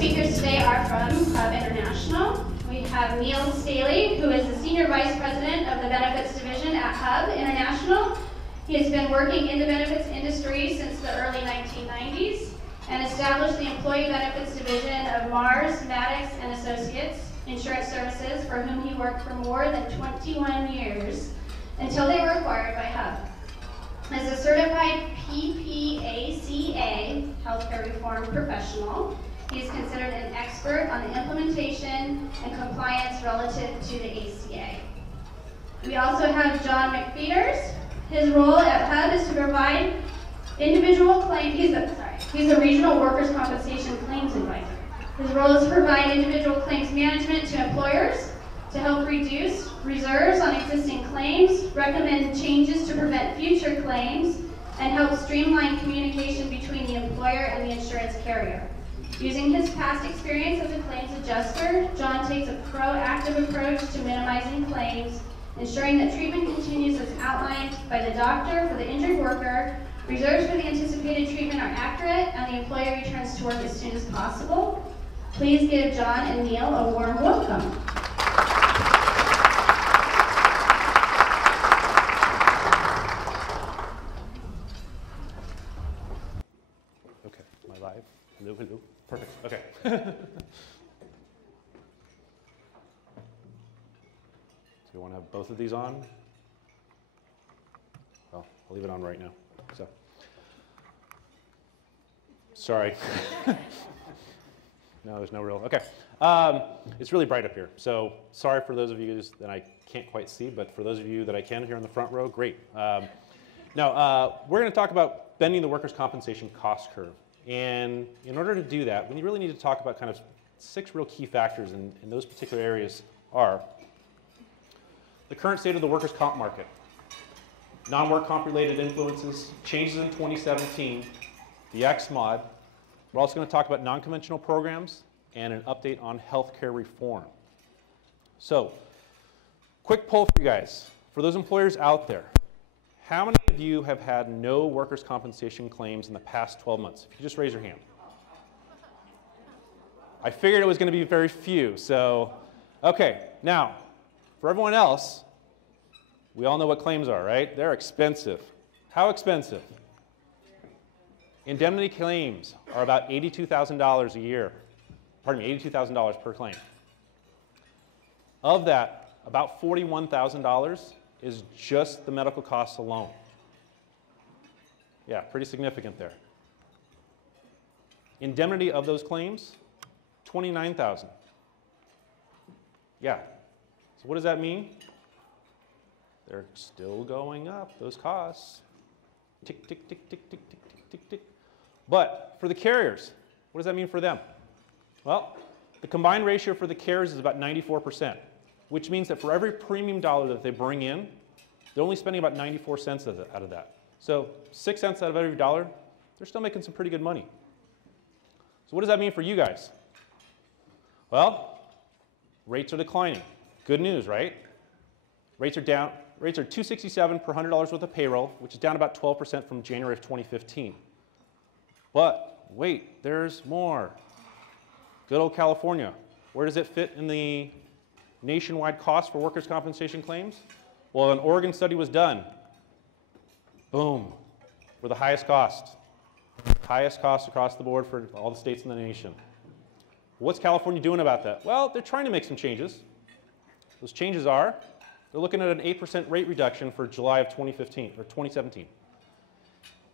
speakers today are from Hub International. We have Neil Staley, who is the Senior Vice President of the Benefits Division at Hub International. He has been working in the benefits industry since the early 1990s and established the Employee Benefits Division of Mars, Maddox, and Associates Insurance Services, for whom he worked for more than 21 years until they were acquired by Hub. As a certified PPACA healthcare reform professional, he is considered an expert on the implementation and compliance relative to the ACA. We also have John McFeeters. His role at Hub is to provide individual claims. He's a regional workers' compensation claims advisor. His role is to provide individual claims management to employers, to help reduce reserves on existing claims, recommend changes to prevent future claims, and help streamline communication between the employer and the insurance carrier. Using his past experience as a claims adjuster, John takes a proactive approach to minimizing claims, ensuring that treatment continues as outlined by the doctor for the injured worker, reserves for the anticipated treatment are accurate, and the employer returns to work as soon as possible. Please give John and Neil a warm welcome. Hello, hello. Perfect. Okay. So you want to have both of these on? Well, I'll leave it on right now. So, sorry. No, there's no real. Okay. It's really bright up here. So sorry for those of you that I can't quite see, but for those of you that I can here in the front row, great. Now, we're going to talk about bending the workers' compensation cost curve. And in order to do that, we really need to talk about kind of 6 real key factors in those particular areas are the current state of the workers' comp market, non-work comp related influences, changes in 2017, the X-Mod. We're also going to talk about non-conventional programs and an update on healthcare reform. So, quick poll for you guys. For those employers out there, how many of you have had no workers' compensation claims in the past 12 months? If you just raise your hand. I figured it was going to be very few. So, okay. Now, for everyone else, we all know what claims are, right? They're expensive. How expensive? Indemnity claims are about $82,000 a year. Pardon me, $82,000 per claim. Of that, about $41,000 is just the medical costs alone. Yeah, pretty significant there. Indemnity of those claims, $29,000. Yeah. So what does that mean? They're still going up, those costs. Tick, tick, tick, tick, tick, tick, tick, tick, tick. But for the carriers, what does that mean for them? Well, the combined ratio for the carriers is about 94%. Which means that for every premium dollar that they bring in, they're only spending about 94 cents out of that. So 6 cents out of every dollar, they're still making some pretty good money. So what does that mean for you guys? Well, rates are declining. Good news, right? Rates are down. Rates are $267 per $100 worth of payroll, which is down about 12% from January of 2015. But wait, there's more. Good old California. Where does it fit in the nationwide cost for workers' compensation claims? Well, an Oregon study was done. Boom. We're the highest cost. Highest cost across the board for all the states in the nation. What's California doing about that? Well, they're trying to make some changes. Those changes are, they're looking at an 8% rate reduction for July of 2015 or 2017.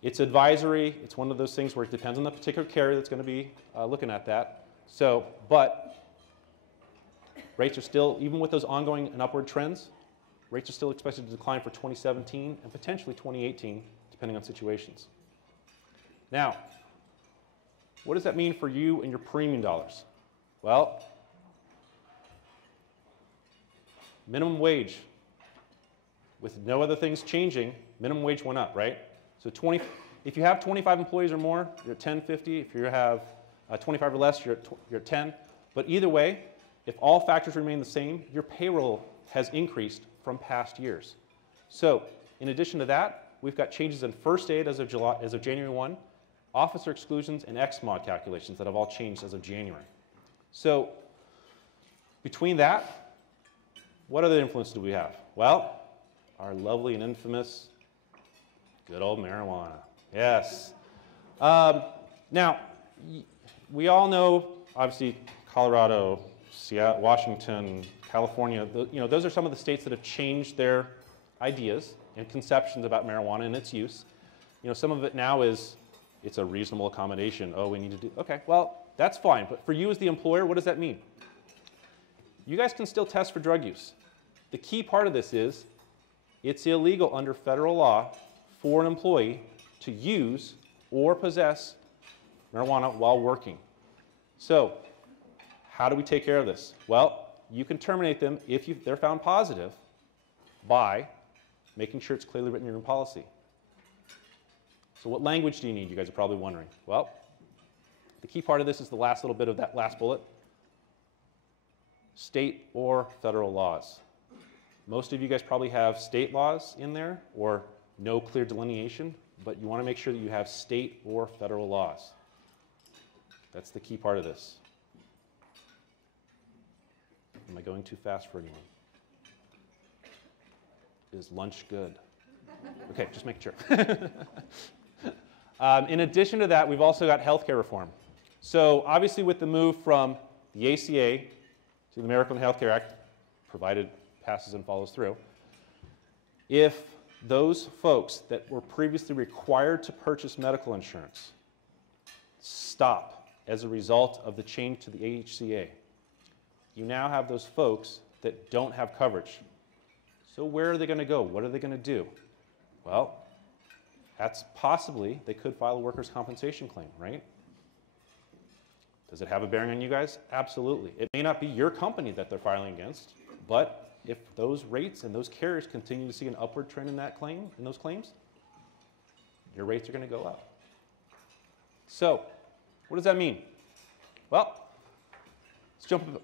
It's advisory. It's one of those things where it depends on the particular carrier that's going to be looking at that. So, but rates are still, even with those ongoing and upward trends, rates are still expected to decline for 2017 and potentially 2018, depending on situations. Now, what does that mean for you and your premium dollars? Well, minimum wage. With no other things changing, minimum wage went up, right? So if you have 25 employees or more, you're at $10.50. If you have 25 or less, you're at 10. But either way, if all factors remain the same, your payroll has increased from past years. So in addition to that, we've got changes in first aid as of January 1, officer exclusions, and X-Mod calculations that have all changed as of January. So between that, what other influence do we have? Well, our lovely and infamous good old marijuana. Yes. Now, we all know, obviously, Colorado, Seattle, Washington, California, those are some of the states that have changed their ideas and conceptions about marijuana and its use. Some of it now is, it's a reasonable accommodation. Oh, we need to do, okay, well, that's fine. But for you as the employer, what does that mean? You guys can still test for drug use. The key part of this is, it's illegal under federal law for an employee to use or possess marijuana while working. So, how do we take care of this? Well, you can terminate them if they're found positive by making sure it's clearly written in your policy. So what language do you need? You guys are probably wondering. Well, the key part of this is the last little bit of that last bullet. State or federal laws. Most of you guys probably have state laws in there or no clear delineation, but you want to make sure that you have state or federal laws. That's the key part of this. Am I going too fast for anyone? Is lunch good? Okay, just making sure. In addition to that, we've also got healthcare reform. So obviously with the move from the ACA to the American Health Care Act, provided passes and follows through, if those folks that were previously required to purchase medical insurance stop as a result of the change to the AHCA, you now have those folks that don't have coverage. So where are they going to go? What are they going to do? Well, that's possibly, they could file a workers' compensation claim, right? Does it have a bearing on you guys? Absolutely. It may not be your company that they're filing against, but if those rates and those carriers continue to see an upward trend in that claim, in those claims, your rates are going to go up. So, what does that mean? Well,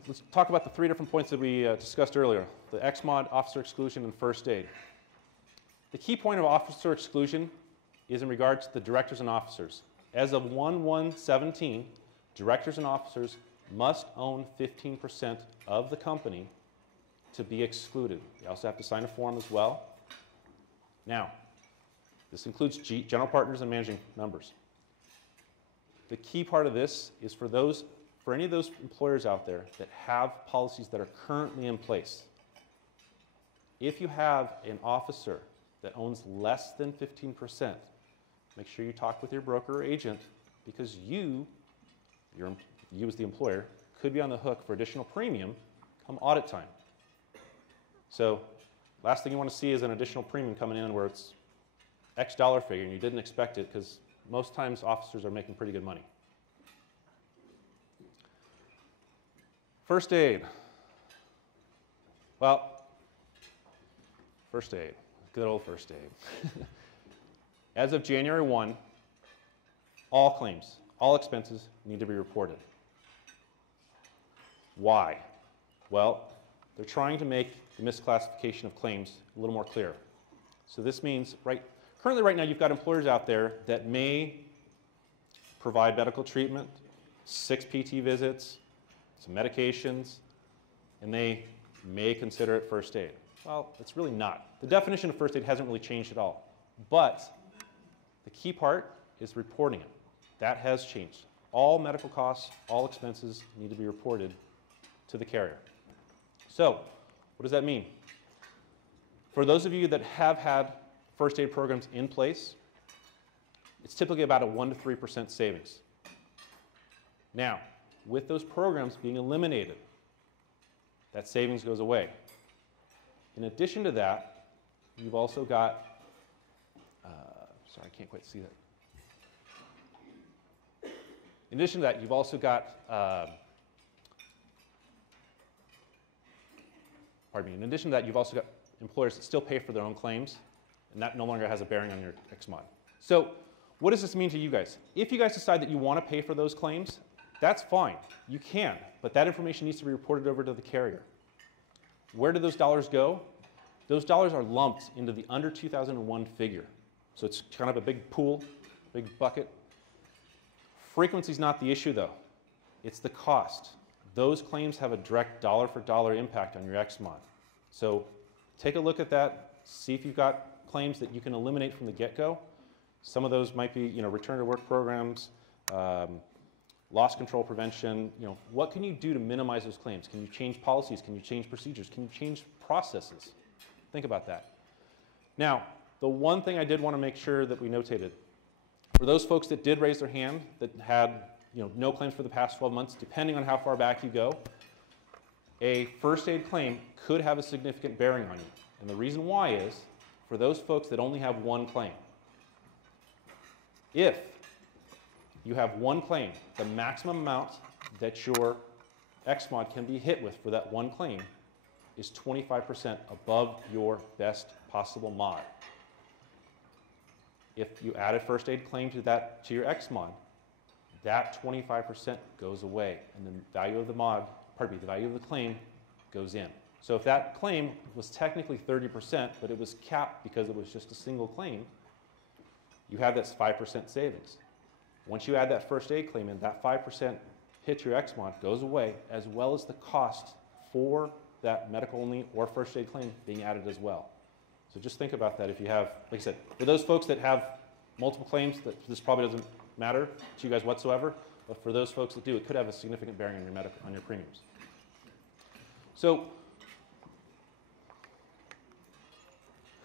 let's talk about the three different points that we discussed earlier. The XMOD, officer exclusion, and first aid. The key point of officer exclusion is in regards to the directors and officers. As of 1/1/17, directors and officers must own 15% of the company to be excluded. They also have to sign a form as well. Now, this includes general partners and managing members. The key part of this is for any of those employers out there that have policies that are currently in place. If you have an officer that owns less than 15%, make sure you talk with your broker or agent because you as the employer could be on the hook for additional premium come audit time. So last thing you want to see is an additional premium coming in where it's X dollar figure and you didn't expect it because most times officers are making pretty good money. First aid. Well, first aid. Good old first aid. As of January 1, all claims, all expenses need to be reported. Why? Well, they're trying to make the misclassification of claims a little more clear. So this means, currently right now you've got employers out there that may provide medical treatment, 6 PT visits, some medications, and they may consider it first aid. Well, it's really not. The definition of first aid hasn't really changed at all. But the key part is reporting it. That has changed. All medical costs, all expenses need to be reported to the carrier. So, what does that mean? For those of you that have had first aid programs in place, it's typically about a 1% to 3% savings. Now, with those programs being eliminated, that savings goes away. In addition to that, you've also got, sorry, I can't quite see that. In addition to that, you've also got, in addition to that, you've also got employers that still pay for their own claims, and that no longer has a bearing on your XMOD. So what does this mean to you guys? If you guys decide that you want to pay for those claims, that's fine. You can, but that information needs to be reported over to the carrier. Where do those dollars go? Those dollars are lumped into the under 2001 figure. So it's kind of a big pool, big bucket. Frequency is not the issue though. It's the cost. those claims have a direct dollar for dollar impact on your XMOD. So take a look at that, see if you've got claims that you can eliminate from the get-go. Some of those might be, return to work programs, loss control prevention. What can you do to minimize those claims? Can you change policies? Can you change procedures? Can you change processes? Think about that. Now, the one thing I did want to make sure that we notated, for those folks that did raise their hand that had no claims for the past 12 months, depending on how far back you go, a first aid claim could have a significant bearing on you. And the reason why is, for those folks that only have one claim, if you have one claim, the maximum amount that your XMOD can be hit with for that one claim is 25% above your best possible mod. If you add a first aid claim to your XMOD, that 25% goes away, and the value of the value of the claim goes in. So if that claim was technically 30%, but it was capped because it was just a single claim, you have that 5% savings. Once you add that first aid claim in, that 5% hit to your XMOD goes away, as well as the cost for that medical only or first aid claim being added as well. So just think about that if you have, like I said, for those folks that have multiple claims, this probably doesn't matter to you guys whatsoever, but for those folks that do, it could have a significant bearing on your premiums. So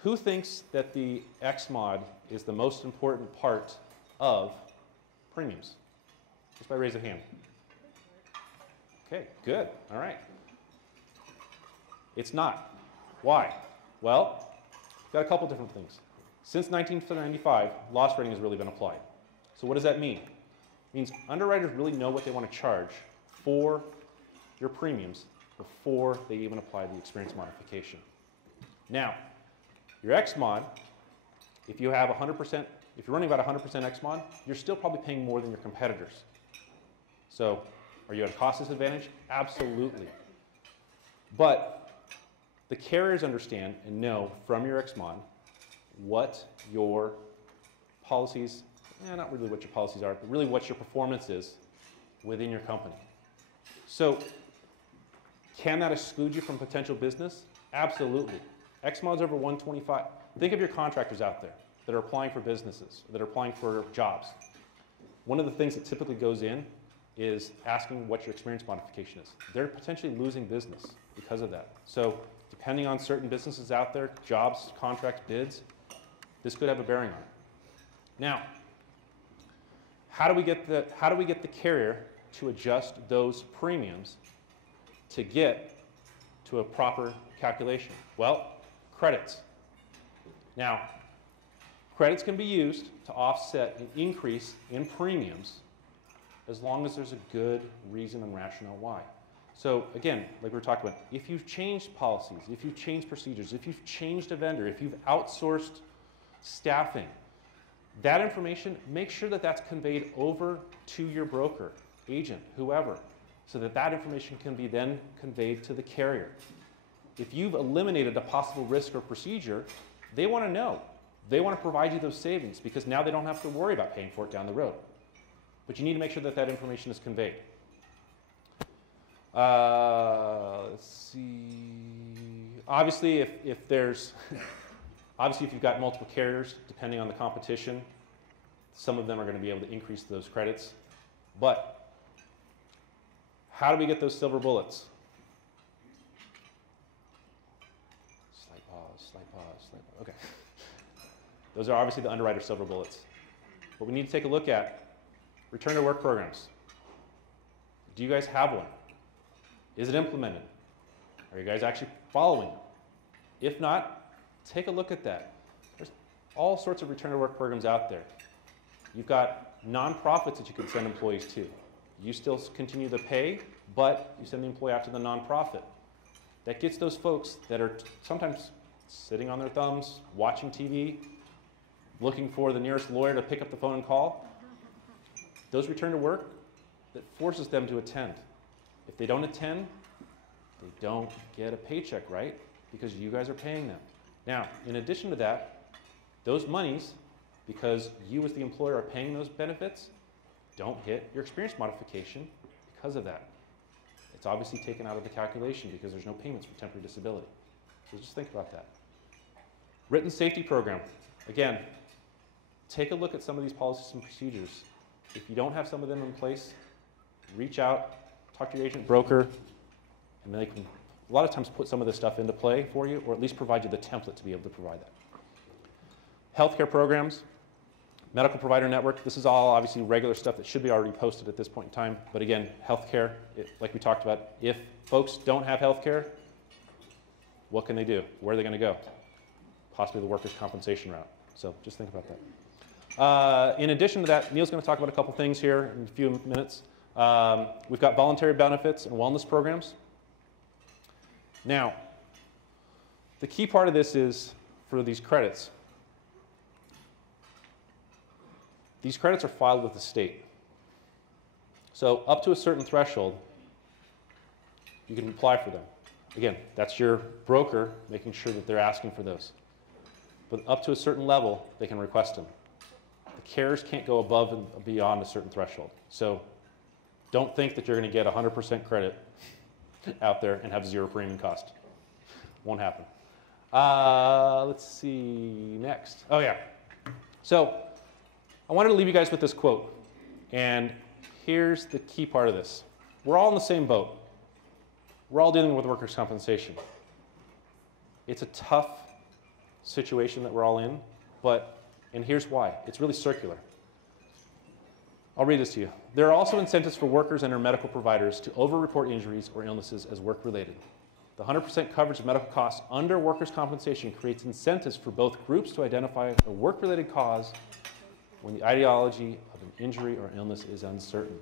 who thinks that the XMOD is the most important part of premiums? Just by raise of hand. Okay, good. All right. It's not. Why? Well, we've got a couple different things. Since 1995, loss rating has really been applied. So what does that mean? It means underwriters really know what they want to charge for your premiums before they even apply the experience modification. Now, your XMOD, if you have 100%, if you're running about 100% XMOD, you're still probably paying more than your competitors. So, are you at a cost disadvantage? Absolutely. But the carriers understand and know from your XMOD what your policies, not really what your policies are, but really what your performance is within your company. So, can that exclude you from potential business? Absolutely. XMOD's over 125. Think of your contractors out there that are applying for businesses, that are applying for jobs. One of the things that typically goes in is asking what your experience modification is. They're potentially losing business because of that. So depending on certain businesses out there, jobs, contracts, bids, this could have a bearing on it. Now, how do we get the carrier to adjust those premiums to get to a proper calculation? Well, credits. Now, credits can be used to offset an increase in premiums as long as there's a good reason and rationale why. So again, like we were talking about, if you've changed policies, if you've changed procedures, if you've changed a vendor, if you've outsourced staffing, that information, make sure that that's conveyed over to your broker, agent, whoever, so that that information can be then conveyed to the carrier. If you've eliminated a possible risk or procedure, they want to know. They want to provide you those savings because now they don't have to worry about paying for it down the road. But you need to make sure that that information is conveyed. Let's see. Obviously, if you've got multiple carriers, depending on the competition, some of them are going to be able to increase those credits. But how do we get those silver bullets? Slight pause. Okay. Those are obviously the underwriter silver bullets. But we need to take a look at return to work programs. Do you guys have one? Is it implemented? Are you guys actually following it? If not, take a look at that. There's all sorts of return to work programs out there. You've got nonprofits that you can send employees to. You still continue to pay, but you send the employee out to the nonprofit. That gets those folks that are sometimes sitting on their thumbs, watching TV, looking for the nearest lawyer to pick up the phone and call. Those return to work, that forces them to attend. If they don't attend, they don't get a paycheck, right? Because you guys are paying them. Now, in addition to that, those monies, because you as the employer are paying those benefits, don't hit your experience modification because of that. It's obviously taken out of the calculation because there's no payments for temporary disability. So just think about that. Written safety program. Again, take a look at some of these policies and procedures. If you don't have some of them in place, reach out, talk to your agent broker, and they can a lot of times put some of this stuff into play for you, or at least provide you the template to be able to provide that. Healthcare programs, medical provider network. This is all obviously regular stuff that should be already posted at this point in time. But again, healthcare, like we talked about, if folks don't have healthcare, what can they do? Where are they going to go? Possibly the workers' compensation route. So just think about that. In addition to that, Neil's going to talk about a couple things here in a few minutes. We've got voluntary benefits and wellness programs. Now, the key part of this is for these credits. These credits are filed with the state. So up to a certain threshold, you can apply for them. Again, that's your broker making sure that they're asking for those. But up to a certain level, they can request them. The carriers can't go above and beyond a certain threshold. So don't think that you're going to get 100% credit out there and have zero premium cost. Won't happen. Let's see, next. Oh yeah. So I wanted to leave you guys with this quote. And here's the key part of this. We're all in the same boat. We're all dealing with workers' compensation. It's a tough situation that we're all in, and here's why. It's really circular. I'll read this to you. There are also incentives for workers and their medical providers to over-report injuries or illnesses as work-related. The 100% coverage of medical costs under workers' compensation creates incentives for both groups to identify a work-related cause when the etiology of an injury or illness is uncertain.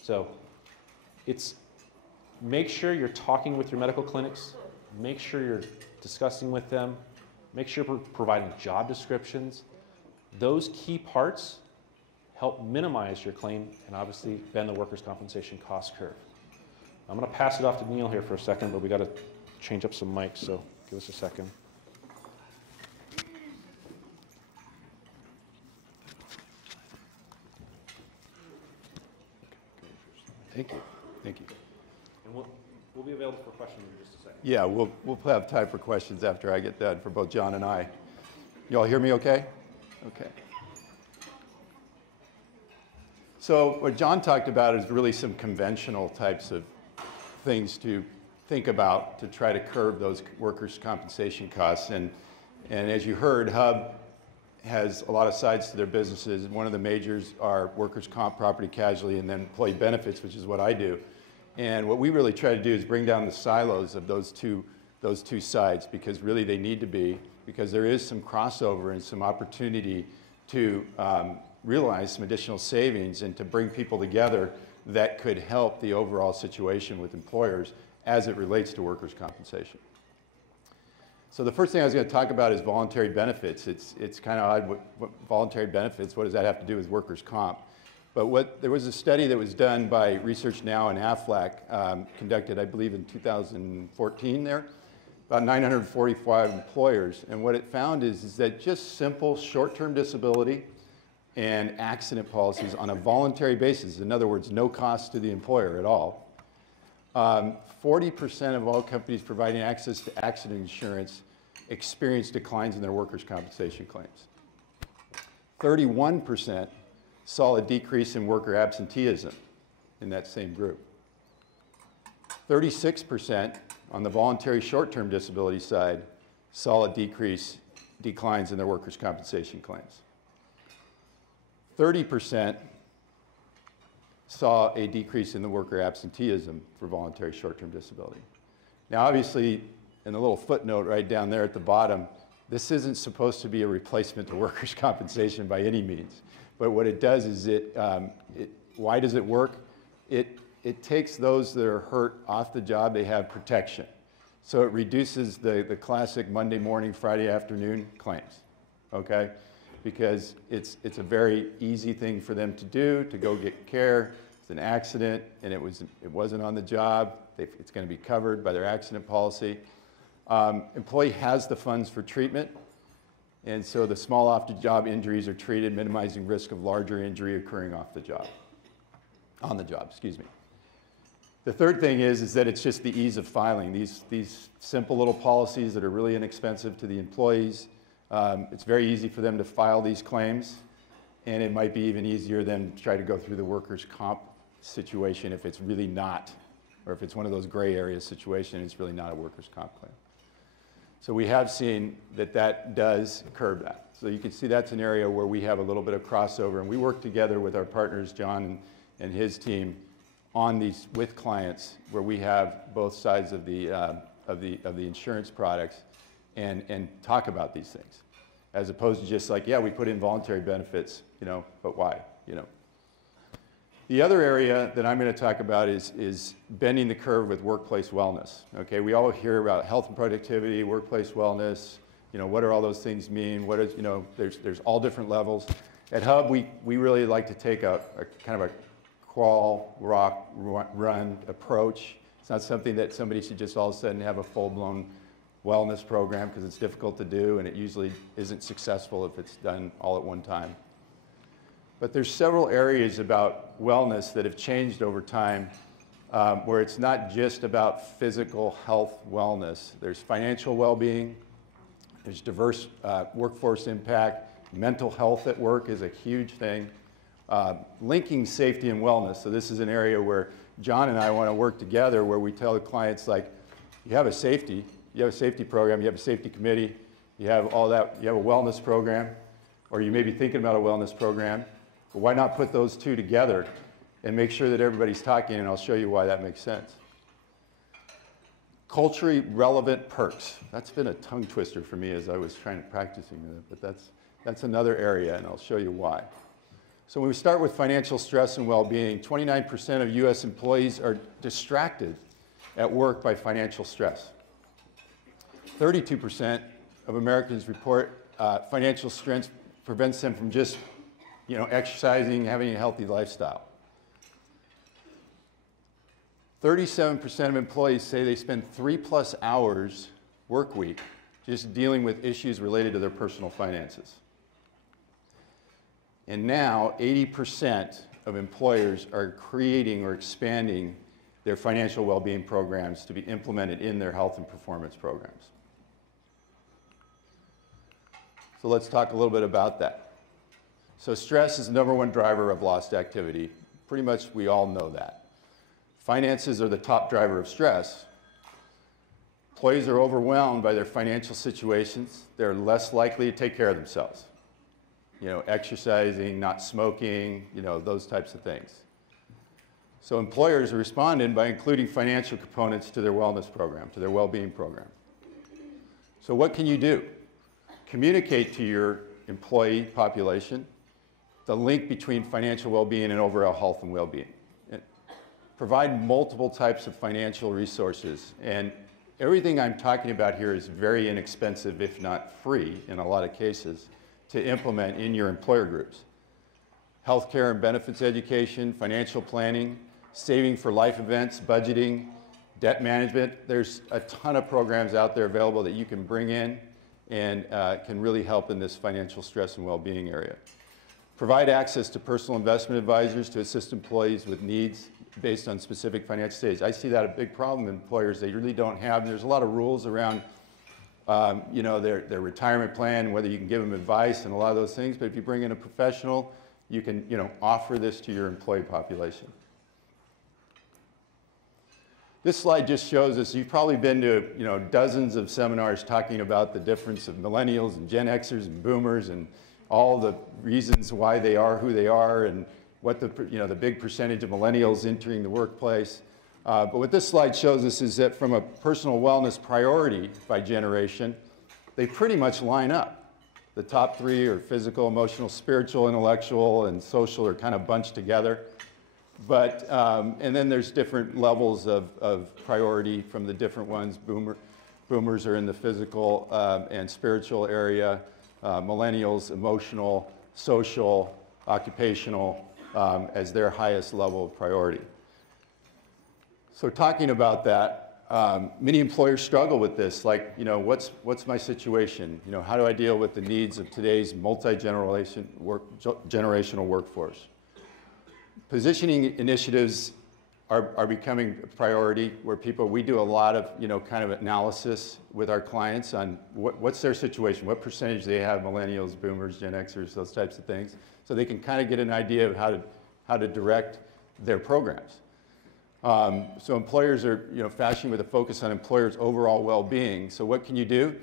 So make sure you're talking with your medical clinics, make sure you're discussing with them, make sure you're providing job descriptions. Those key parts help minimize your claim and obviously bend the workers' compensation cost curve. I'm going to pass it off to Neil here for a second, but we got to change up some mics, so give us a second. Thank you. Thank you. And we'll be available for questions in just a second. Yeah, we'll have time for questions after I get done for both John and I. You all hear me okay? Okay. So what John talked about is really some conventional types of things to think about to try to curb those workers' compensation costs. And as you heard, Hub has a lot of sides to their businesses. One of the majors are workers' comp, property casualty, and then employee benefits, which is what I do. And what we really try to do is bring down the silos of those two sides, because really they need to be, because there is some crossover and some opportunity to realize some additional savings and to bring people together that could help the overall situation with employers as it relates to workers' compensation. So the first thing I was going to talk about is voluntary benefits. It's kind of odd, what voluntary benefits, what does that have to do with workers' comp? But there was a study that was done by Research Now and AFLAC, conducted, I believe, in 2014 there, about 945 employers. And what it found is that just simple short-term disability and accident policies on a voluntary basis, in other words, no cost to the employer at all, 40% of all companies providing access to accident insurance experience declines in their workers' compensation claims. 31% saw a decrease in worker absenteeism in that same group. 36% on the voluntary short-term disability side saw declines in their workers' compensation claims. 30% saw a decrease in the worker absenteeism for voluntary short-term disability. Now, obviously, in the little footnote right down there at the bottom, this isn't supposed to be a replacement to workers' compensation by any means. But what it does is why does it work? It takes those that are hurt off the job, they have protection. So it reduces the classic Monday morning, Friday afternoon claims, okay? Because it's a very easy thing for them to do, to go get care. It's an accident, and it wasn't on the job. It's going to be covered by their accident policy. Employee has the funds for treatment, and so the small off-the-job injuries are treated, minimizing risk of larger injury occurring on the job, excuse me. The third thing is that it's just the ease of filing. These simple little policies that are really inexpensive to the employees. It's very easy for them to file these claims, and it might be even easier than try to go through the workers' comp situation if it's really not, or if it's one of those gray area situations, it's really not a workers' comp claim. So we have seen that that does curb that. So you can see that's an area where we have a little bit of crossover, and we work together with our partners, John and his team, on these with clients where we have both sides of the insurance products and talk about these things, as opposed to just like, yeah, we put in voluntary benefits, you know, but why, you know? The other area that I'm going to talk about is bending the curve with workplace wellness. Okay, we all hear about health and productivity, workplace wellness. You know, what do all those things mean? What is, you know, there's all different levels. At Hub, we really like to take a kind of a crawl, walk, run approach. It's not something that somebody should just all of a sudden have a full-blown wellness program, because it's difficult to do, and it usually isn't successful if it's done all at one time. But there's several areas about wellness that have changed over time, where it's not just about physical health wellness. There's financial well-being, there's diverse workforce impact, mental health at work is a huge thing. Linking safety and wellness. So this is an area where John and I want to work together, where we tell the clients, like, you have a safety program, you have a safety committee, you have all that, you have a wellness program, or you may be thinking about a wellness program. But why not put those two together and make sure that everybody's talking, and I'll show you why that makes sense. Culturally relevant perks. That's been a tongue twister for me as I was practicing it, but that's another area, and I'll show you why. So when we start with financial stress and well-being, 29% of US employees are distracted at work by financial stress. 32% of Americans report financial stress prevents them from just, you know, exercising, having a healthy lifestyle. 37% of employees say they spend 3+ hours work week just dealing with issues related to their personal finances. And now 80% of employers are creating or expanding their financial well-being programs to be implemented in their health and performance programs. So let's talk a little bit about that. So stress is the #1 driver of lost activity. Pretty much we all know that. Finances are the top driver of stress. Employees are overwhelmed by their financial situations. They're less likely to take care of themselves. You know, exercising, not smoking, you know, those types of things. So employers are responding by including financial components to their wellness program, to their well-being program. So what can you do? Communicate to your employee population the link between financial well-being and overall health and well-being. Provide multiple types of financial resources. And everything I'm talking about here is very inexpensive, if not free, in a lot of cases, to implement in your employer groups. Healthcare and benefits education, financial planning, saving for life events, budgeting, debt management. There's a ton of programs out there available that you can bring in and can really help in this financial stress and well-being area. Provide access to personal investment advisors to assist employees with needs based on specific financial stages. I see that a big problem in employers. They really don't have, and there's a lot of rules around you know, their retirement plan, whether you can give them advice and a lot of those things, but if you bring in a professional, you can, you know, offer this to your employee population. This slide just shows us, you've probably been to, you know, dozens of seminars talking about the difference of millennials and Gen Xers and boomers and all the reasons why they are who they are and what the, you know, the big percentage of millennials entering the workplace. But what this slide shows us is that from a personal wellness priority by generation, they pretty much line up. The top three are physical, emotional, spiritual, intellectual, and social are kind of bunched together. But, and then there's different levels of priority from the different ones. Boomers are in the physical and spiritual area. Millennials, emotional, social, occupational, as their highest level of priority. So talking about that, many employers struggle with this, like, you know, what's my situation? You know, how do I deal with the needs of today's multi-generational workforce? Positioning initiatives are becoming a priority where we do a lot of, kind of analysis with our clients on what's their situation, what percentage they have, millennials, boomers, Gen Xers, those types of things, so they can kind of get an idea of how to direct their programs. So employers are, fashioning with a focus on employers' overall well-being. So what can you do?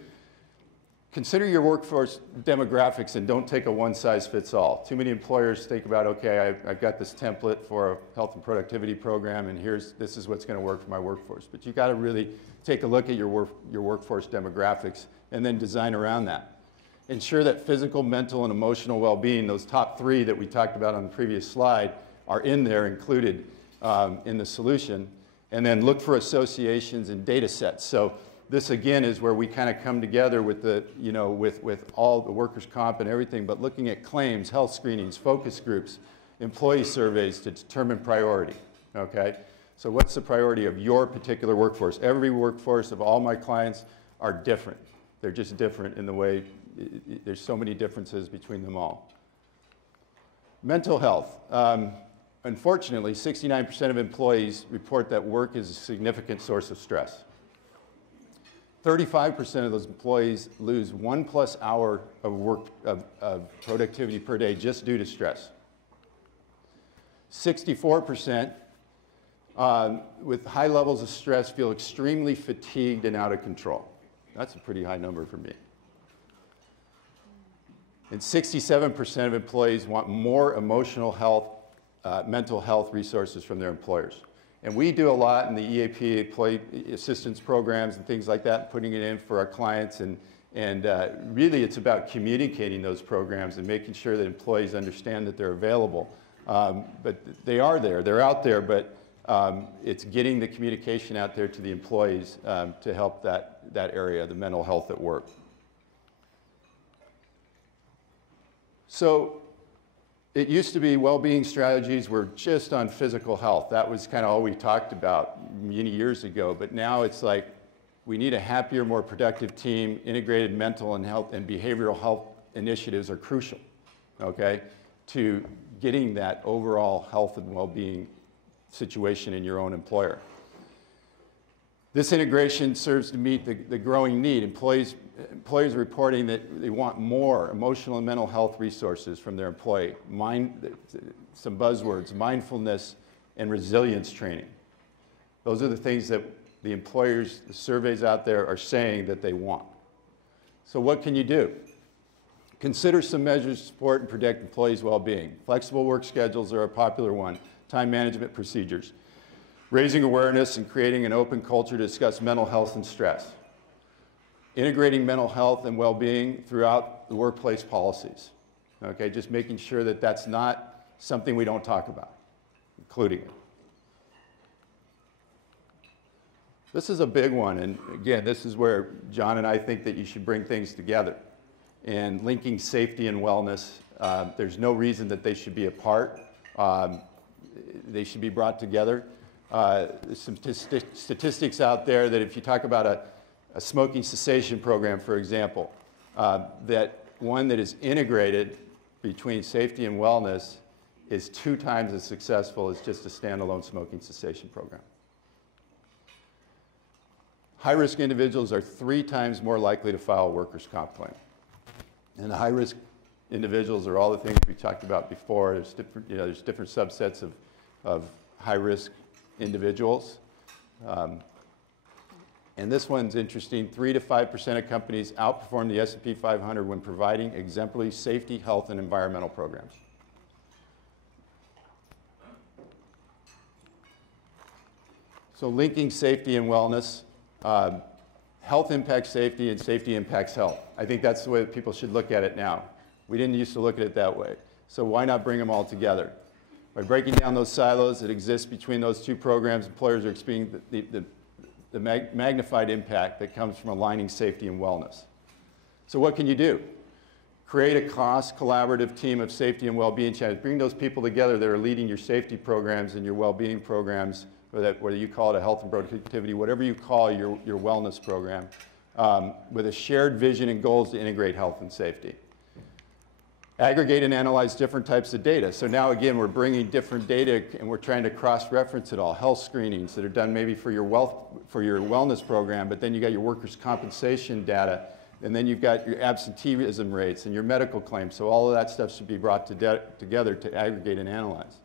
Consider your workforce demographics and don't take a one-size-fits-all. Too many employers think about, okay, I've got this template for a health and productivity program, and this is what's going to work for my workforce. But you've got to really take a look at your workforce demographics and then design around that. Ensure that physical, mental, and emotional well-being, those top 3 that we talked about on the previous slide, are in there, included in the solution. And then look for associations and data sets. So this again is where we kind of come together with the, with all the workers' comp and everything, but looking at claims, health screenings, focus groups, employee surveys to determine priority, okay? So what's the priority of your particular workforce? Every workforce of all my clients are different. They're just different in the way, there's so many differences between them all. Mental health. Unfortunately, 69% of employees report that work is a significant source of stress. 35% of those employees lose 1+ hour of work of productivity per day just due to stress. 64% with high levels of stress feel extremely fatigued and out of control. That's a pretty high number for me. And 67% of employees want more emotional health, mental health resources from their employers. And we do a lot in the EAP, employee assistance programs and things like that, putting it in for our clients. And really it's about communicating those programs and making sure that employees understand that they're available. But they are there, they're out there, but it's getting the communication out there to the employees to help that area, the mental health at work. So it used to be well-being strategies were just on physical health. That was kind of all we talked about many years ago. But now it's like we need a happier, more productive team. Integrated mental and health and behavioral health initiatives are crucial, okay, to getting that overall health and well-being situation in your own employer. This integration serves to meet the growing need. Employees are reporting that they want more emotional and mental health resources from their employee. Some buzzwords, mindfulness and resilience training. Those are the things that the employers, the surveys out there are saying that they want. So what can you do? Consider some measures to support and protect employees' well-being. Flexible work schedules are a popular one. Time management procedures. Raising awareness and creating an open culture to discuss mental health and stress. Integrating mental health and well-being throughout the workplace policies. Okay, just making sure that that's not something we don't talk about, including it. This is a big one, and again, this is where John and I think that you should bring things together. And linking safety and wellness, there's no reason that they should be apart. They should be brought together. There's some statistics out there that if you talk about a smoking cessation program, for example, that one that is integrated between safety and wellness is 2 times as successful as just a standalone smoking cessation program. High-risk individuals are 3 times more likely to file a workers' comp claim. And the high-risk individuals are all the things we talked about before. There's different, there's different subsets of high-risk individuals. And this one's interesting. 3 to 5% of companies outperform the S&P 500 when providing exemplary safety, health, and environmental programs. So linking safety and wellness, health impacts safety and safety impacts health. I think that's the way that people should look at it now. We didn't used to look at it that way. So why not bring them all together? By breaking down those silos that exist between those 2 programs, employers are experiencing the magnified impact that comes from aligning safety and wellness. So what can you do? Create a collaborative team of safety and well-being champions. Bring those people together that are leading your safety programs and your well-being programs, whether you call it a health and productivity, whatever you call your wellness program, with a shared vision and goals to integrate health and safety. Aggregate and analyze different types of data. So now again, we're bringing different data and we're trying to cross-reference it all. Health screenings that are done maybe for your wellness program, but then you got your workers' compensation data, and then you've got your absenteeism rates and your medical claims. So all of that stuff should be brought together to aggregate and analyze.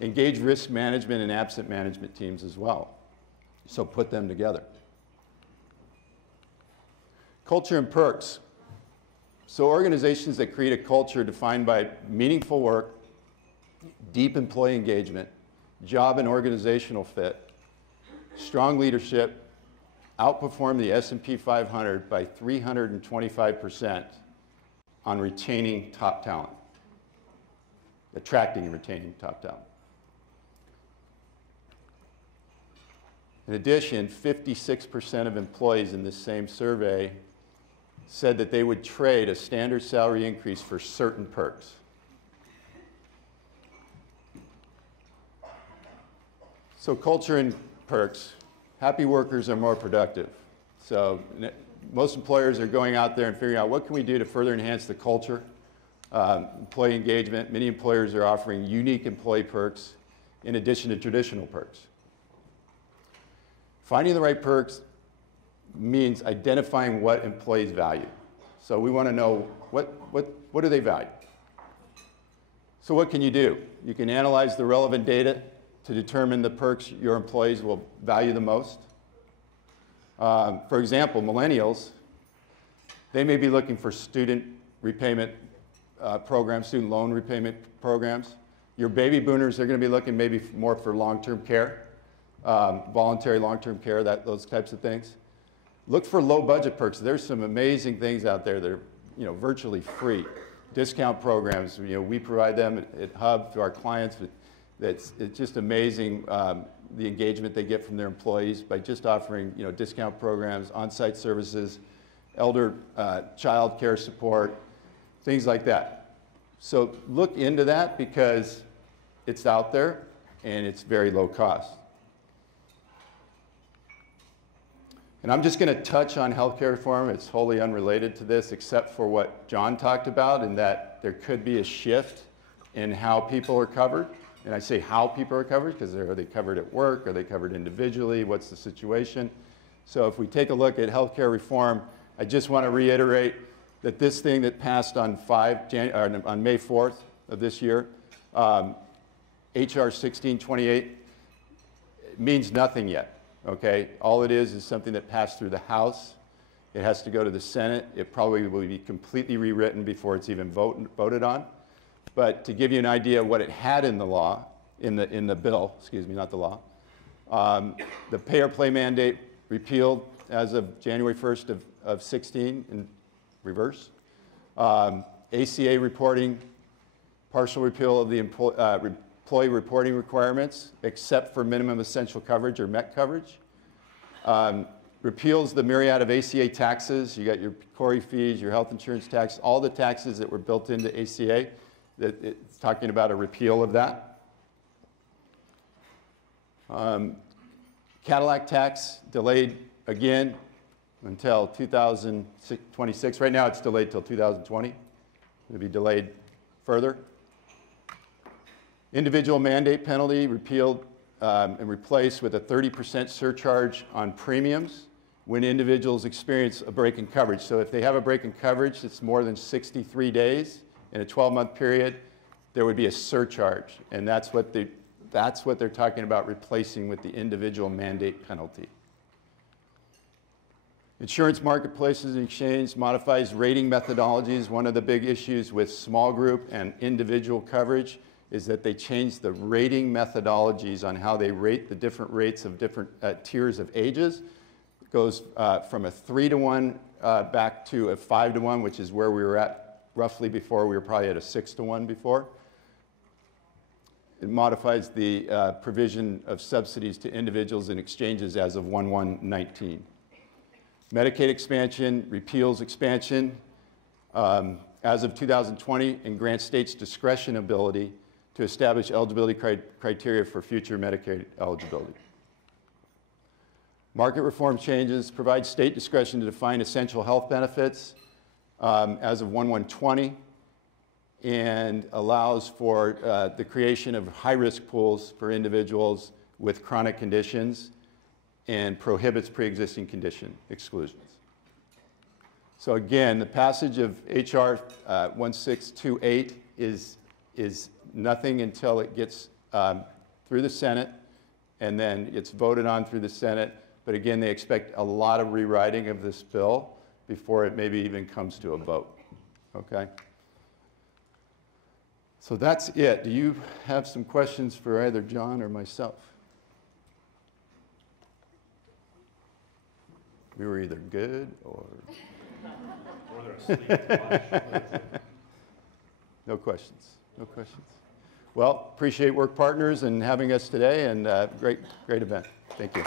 Engage risk management and absent management teams as well. So put them together. Culture and perks. So organizations that create a culture defined by meaningful work, deep employee engagement, job and organizational fit, strong leadership, outperform the S&P 500 by 325% on retaining top talent, attracting and retaining top talent. In addition, 56% of employees in this same survey said that they would trade a standard salary increase for certain perks. So culture and perks. Happy workers are more productive. So most employers are going out there and figuring out what can we do to further enhance the culture, employee engagement. Many employers are offering unique employee perks in addition to traditional perks. Finding the right perks means identifying what employees value. So we want to know what do they value. So what can you do? You can analyze the relevant data to determine the perks your employees will value the most. For example, millennials, they may be looking for student repayment programs, student loan repayment programs. Your baby boomers are going to be looking maybe more for long-term care, voluntary long-term care, those types of things. Look for low-budget perks. There's some amazing things out there that are, virtually free. Discount programs, we provide them at Hub to our clients. It's just amazing the engagement they get from their employees by just offering, discount programs, on-site services, elder child care support, things like that. So look into that because it's out there and it's very low cost. And I'm just going to touch on healthcare reform. It's wholly unrelated to this except for what John talked about, in that there could be a shift in how people are covered. And I say how people are covered because are they covered at work? Are they covered individually? What's the situation? So if we take a look at healthcare reform, I just want to reiterate that this thing that passed on May 4th of this year, HR 1628, means nothing yet. Okay, all it is something that passed through the House. It has to go to the Senate. It probably will be completely rewritten before it's even voted on. But to give you an idea of what it had in the law, in the bill, excuse me, not the law, the pay or play mandate repealed as of January 1st of 16 in reverse. ACA reporting, partial repeal of the employee reporting requirements, except for minimum essential coverage or MET coverage. Repeals the myriad of ACA taxes. You got your CORI fees, your health insurance tax, all the taxes that were built into ACA. It's talking about a repeal of that. Cadillac tax delayed again until 2026. Right now it's delayed till 2020. It'll be delayed further. Individual mandate penalty repealed and replaced with a 30% surcharge on premiums when individuals experience a break in coverage. So if they have a break in coverage that's more than 63 days in a 12-month period, there would be a surcharge. And that's what they're talking about replacing with the individual mandate penalty. Insurance marketplaces and exchange modifies rating methodologies. One of the big issues with small group and individual coverage is that they changed the rating methodologies on how they rate the different rates of different tiers of ages. It goes from a 3-to-1 back to a 5-to-1, which is where we were at roughly before. We were probably at a 6-to-1 before. It modifies the provision of subsidies to individuals in exchanges as of 1/1/19. Medicaid expansion repeals expansion as of 2020 and grants states discretion ability to establish eligibility criteria for future Medicaid eligibility. Market reform changes provide state discretion to define essential health benefits as of 1/1/20. and allows for the creation of high-risk pools for individuals with chronic conditions and prohibits pre-existing condition exclusions. So again, the passage of H.R. 1628 is nothing until it gets through the Senate, and then it's voted on through the Senate. But again, they expect a lot of rewriting of this bill before it maybe even comes to a vote. Okay? So that's it. Do you have some questions for either John or myself? We were either good or... No questions. No questions. Well, appreciate Work Partners and having us today, and great event. Thank you.